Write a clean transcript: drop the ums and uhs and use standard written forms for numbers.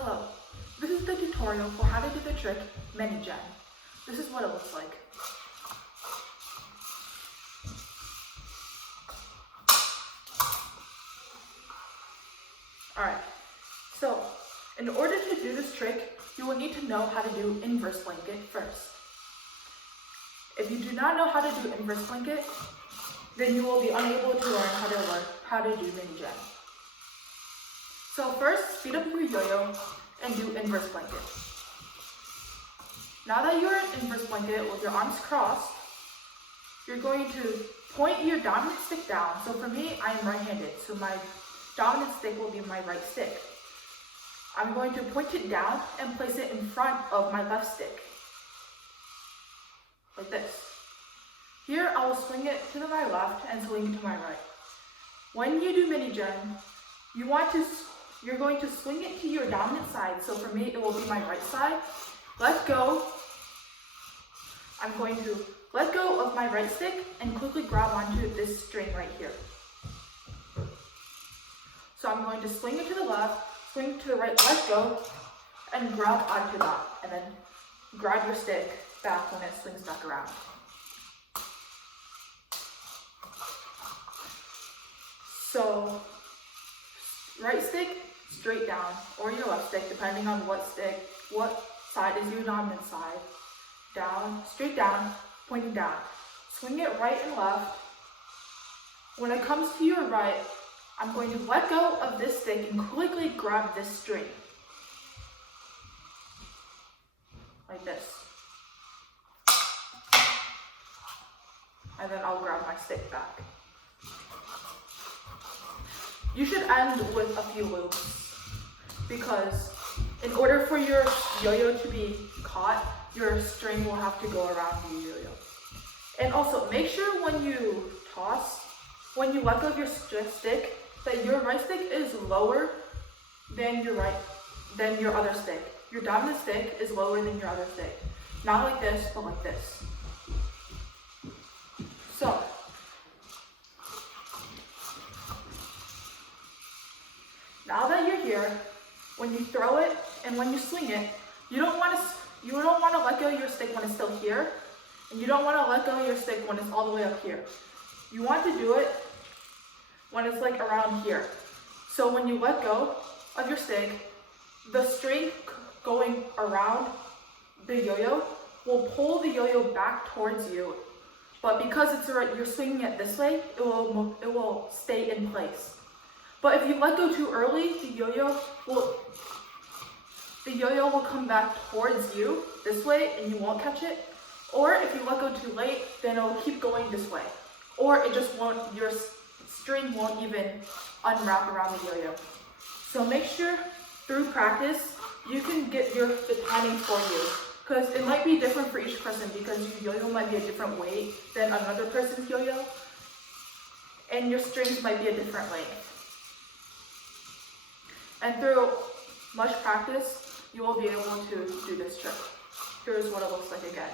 Hello, this is the tutorial for how to do the trick mini gen. This is what it looks like. Alright, so in order to do this trick, you will need to know how to do inverse blanket first. If you do not know how to do inverse blanket, then you will be unable to learn how to do mini gen. So first, speed up your yo-yo and do inverse blanket. Now that you're in inverse blanket with your arms crossed, you're going to point your dominant stick down. So for me, I am right-handed, so my dominant stick will be my right stick. I'm going to point it down and place it in front of my left stick, like this. Here, I will swing it to my left and swing it to my right. When you do mini gen, you're going to swing it to your dominant side. So for me, it will be my right side. Let go. I'm going to let go of my right stick and quickly grab onto this string right here. So I'm going to swing it to the left, swing to the right, let go, and grab onto that. And then grab your stick back when it swings back around. So, right stick, straight down, or your left stick, depending on what side is your dominant side. Down, straight down, pointing down. Swing it right and left. When it comes to your right, I'm going to let go of this stick and quickly grab this string. Like this. And then I'll grab my stick back. You should end with a few loops, because in order for your yo-yo to be caught, your string will have to go around the yo-yo. And also, make sure when you toss, when you let go of your stick, that your right stick is lower than your other stick. Your dominant stick is lower than your other stick. Not like this, but like this. So, now that you're here, when you throw it and when you swing it, you don't want to let go of your stick when it's still here, and you don't want to let go of your stick when it's all the way up here. You want to do it when it's like around here. So when you let go of your stick, the string going around the yo-yo will pull the yo-yo back towards you. But because you're swinging it this way, it will stay in place. But if you let go too early, the yo-yo will come back towards you this way and you won't catch it. Or if you let go too late, then it will keep going this way. Or it just won't, your string won't even unwrap around the yo-yo. So make sure through practice, you can get the timing for you. Because it might be different for each person, because your yo-yo might be a different weight than another person's yo-yo. And your strings might be a different length. And through much practice, you will be able to do this trick. Here's what it looks like again.